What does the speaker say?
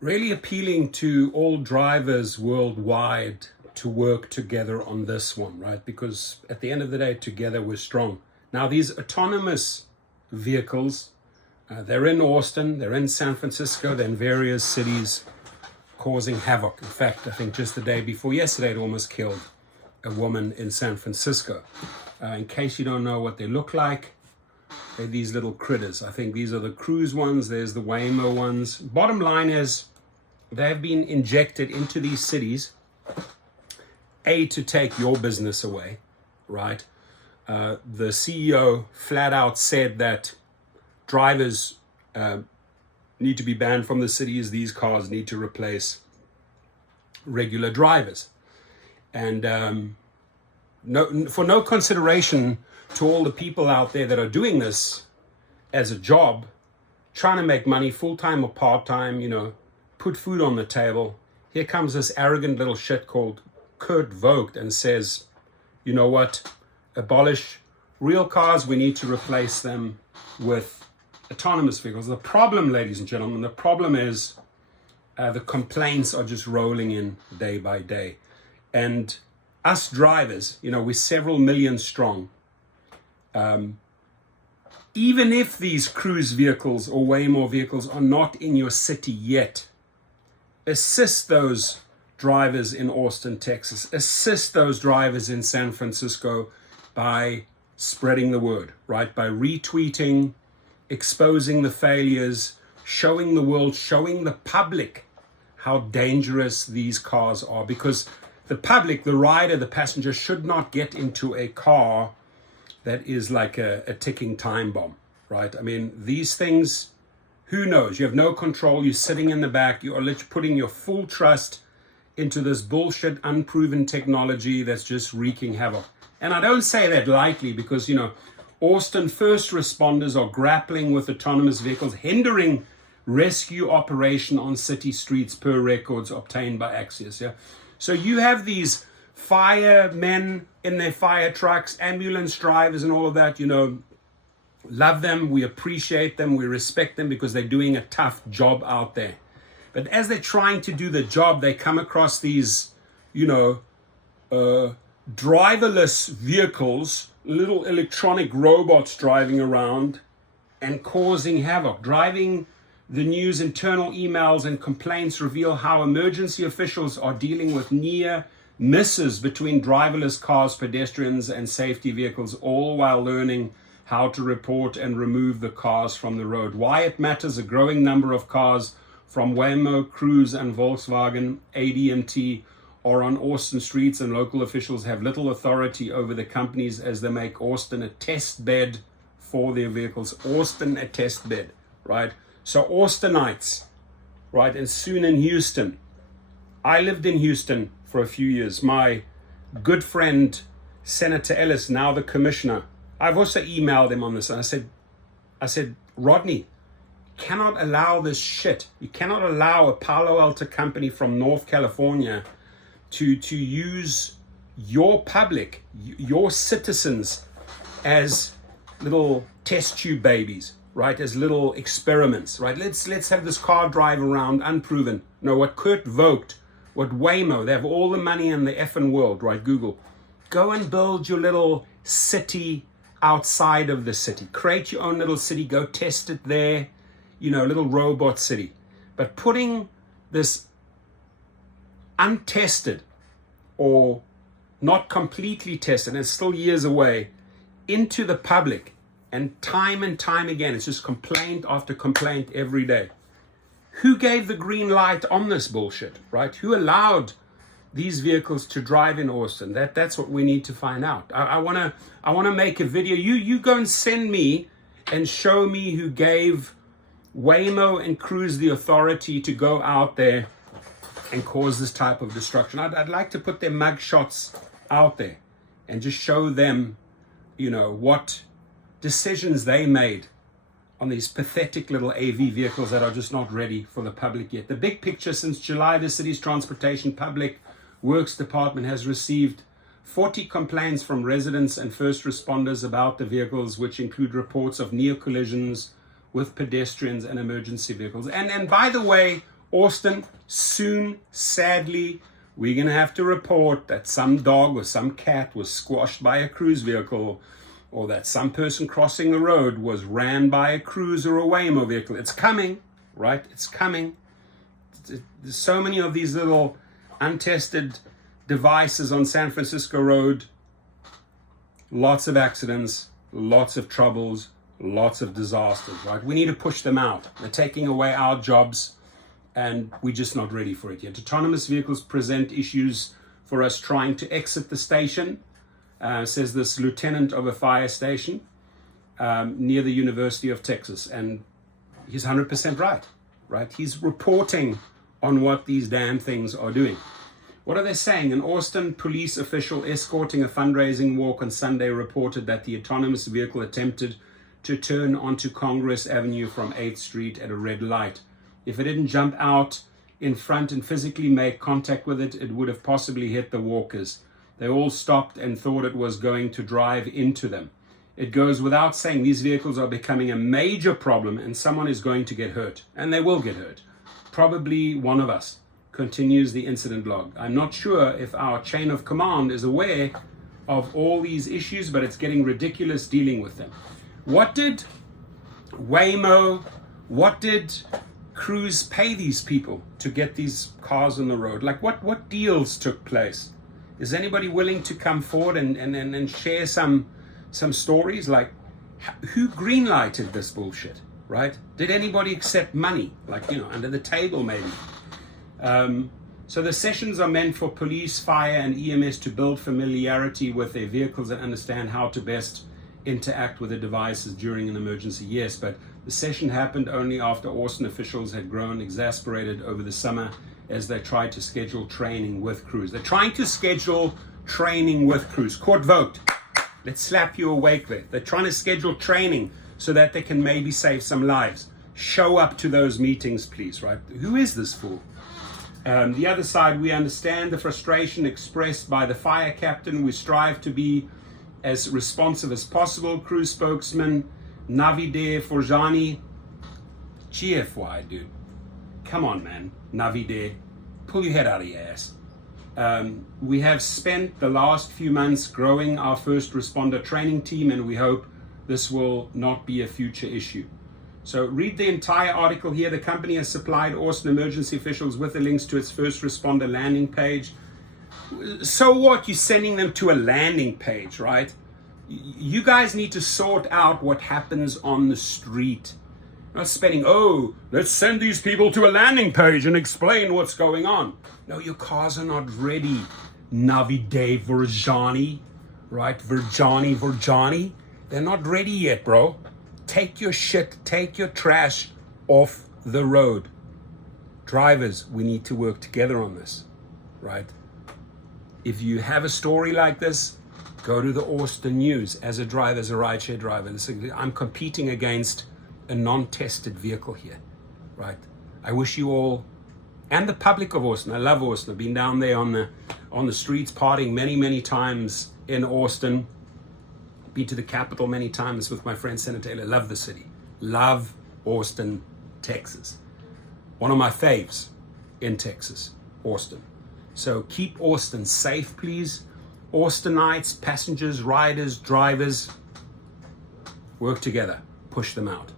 Really appealing to all drivers worldwide to work together on this one, right? Because at the end of the day, together we're strong. Now, these autonomous vehicles, they're in Austin, they're in San Francisco, they're in various cities causing havoc. In fact, I think just the day before yesterday, it almost killed a woman in San Francisco. In case you don't know what they look like, they're these little critters. I think these are the Cruise ones, there's the Waymo ones. Bottom line is, they've been injected into these cities, to take your business away, right? The CEO flat out said that drivers need to be banned from the cities. These cars need to replace regular drivers. And for no consideration to all the people out there that are doing this as a job, trying to make money full-time or part-time, put food on the table. Here comes this arrogant little shit called Kurt Vogt and says, you know what, abolish real cars, we need to replace them with autonomous vehicles. The problem, ladies and gentlemen, the problem is the complaints are just rolling in day by day. And us drivers, we're several million strong. Even if these Cruise vehicles or Waymo vehicles are not in your city yet, assist those drivers in Austin, Texas. Assist those drivers in San Francisco by spreading the word, right? By retweeting, exposing the failures, showing the world, showing the public how dangerous these cars are. Because the public, the rider, the passenger should not get into a car that is like a ticking time bomb, right? I mean, these things, who knows? You have no control. You're sitting in the back. You are literally putting your full trust into this bullshit, unproven technology that's just wreaking havoc. And I don't say that lightly because, Austin first responders are grappling with autonomous vehicles, hindering rescue operation on city streets per records obtained by Axios. Yeah. So you have these firemen in their fire trucks, ambulance drivers and all of that, love them, we appreciate them, we respect them because they're doing a tough job out there. But as they're trying to do the job, they come across these, driverless vehicles, little electronic robots driving around and causing havoc. Driving the news, internal emails and complaints reveal how emergency officials are dealing with near misses between driverless cars, pedestrians, and safety vehicles, all while learning how to report and remove the cars from the road. Why it matters: a growing number of cars from Waymo, Cruise, and Volkswagen ADMT are on Austin streets, and local officials have little authority over the companies as they make Austin a test bed for their vehicles. Austin, a test bed, right? So Austinites, right, and soon in Houston. I lived in Houston for a few years. My good friend, Senator Ellis, now the commissioner, I've also emailed him on this. And I said, Rodney, cannot allow this shit. You cannot allow a Palo Alto company from North California to use your public, your citizens as little test tube babies, right? As little experiments, right? Let's have this car drive around unproven. No, what Kurt Vogt, what Waymo, they have all the money in the effing world, right? Google. Go and build your little city outside of the city. Create your own little city. Go test it there. Little robot city. But putting this untested or not completely tested, and it's still years away, into the public, and time again, it's just complaint after complaint every day. Who gave the green light on this bullshit, right? Who allowed these vehicles to drive in Austin? That's what we need to find out. I wanna make a video. You go and send me and show me who gave Waymo and Cruise the authority to go out there and cause this type of destruction. I'd like to put their mug shots out there and just show them, what decisions they made on these pathetic little AV vehicles that are just not ready for the public yet. The big picture: since July, the city's Transportation Public Works Department has received 40 complaints from residents and first responders about the vehicles, which include reports of near collisions with pedestrians and emergency vehicles. And by the way, Austin, soon, sadly, we're going to have to report that some dog or some cat was squashed by a cruise vehicle, or that some person crossing the road was ran by a cruise or a Waymo vehicle. It's coming, right? It's coming. There's so many of these little untested devices on San Francisco Road. Lots of accidents, lots of troubles, lots of disasters, right? We need to push them out. They're taking away our jobs, and we're just not ready for it yet. Autonomous vehicles present issues for us trying to exit the station, says this lieutenant of a fire station near the University of Texas. And he's 100% right? He's reporting on what these damn things are doing. What are they saying? An Austin police official escorting a fundraising walk on Sunday reported that the autonomous vehicle attempted to turn onto Congress Avenue from 8th Street at a red light. If it didn't jump out in front and physically make contact with it, it would have possibly hit the walkers. They all stopped and thought it was going to drive into them. It goes without saying these vehicles are becoming a major problem, and someone is going to get hurt, and they will get hurt. Probably one of us. Continues the incident log. I'm not sure if our chain of command is aware of all these issues, but it's getting ridiculous dealing with them. What did Waymo, what did Cruise pay these people to get these cars on the road? Like what deals took place? Is anybody willing to come forward and share some stories? Like, who greenlighted this bullshit, right? Did anybody accept money, like, under the table maybe? So the sessions are meant for police, fire, and EMS to build familiarity with their vehicles and understand how to best interact with the devices during an emergency. Yes, but the session happened only after Austin officials had grown exasperated over the summer as they tried to schedule training with crews. They're trying to schedule training with crews. Court vote. Let's slap you awake there. They're trying to schedule training so that they can maybe save some lives. Show up to those meetings, please, right? Who is this fool? The other side, we understand the frustration expressed by the fire captain. We strive to be as responsive as possible. Crew spokesman Navide Forjani. GFY, dude. Come on, man. Navide. Pull your head out of your ass. We have spent the last few months growing our first responder training team, and we hope this will not be a future issue. So read the entire article here. The company has supplied Austin emergency officials with the links to its first responder landing page. So what? You're sending them to a landing page, right? You guys need to sort out what happens on the street. Not spending, let's send these people to a landing page and explain what's going on. No, your cars are not ready. Navide Virjani, right? Virjani. They're not ready yet, bro. Take your shit, take your trash off the road. Drivers, we need to work together on this, right? If you have a story like this, go to the Austin News. As a driver, as a rideshare driver, listen, I'm competing against a non-tested vehicle here, right? I wish you all, and the public of Austin, I love Austin. I've been down there on the streets partying many times in Austin. Been to the Capitol many times with my friend Senator Taylor. Love the city. Love Austin, Texas. One of my faves in Texas, Austin. So keep Austin safe, please. Austinites, passengers, riders, drivers, work together. Push them out.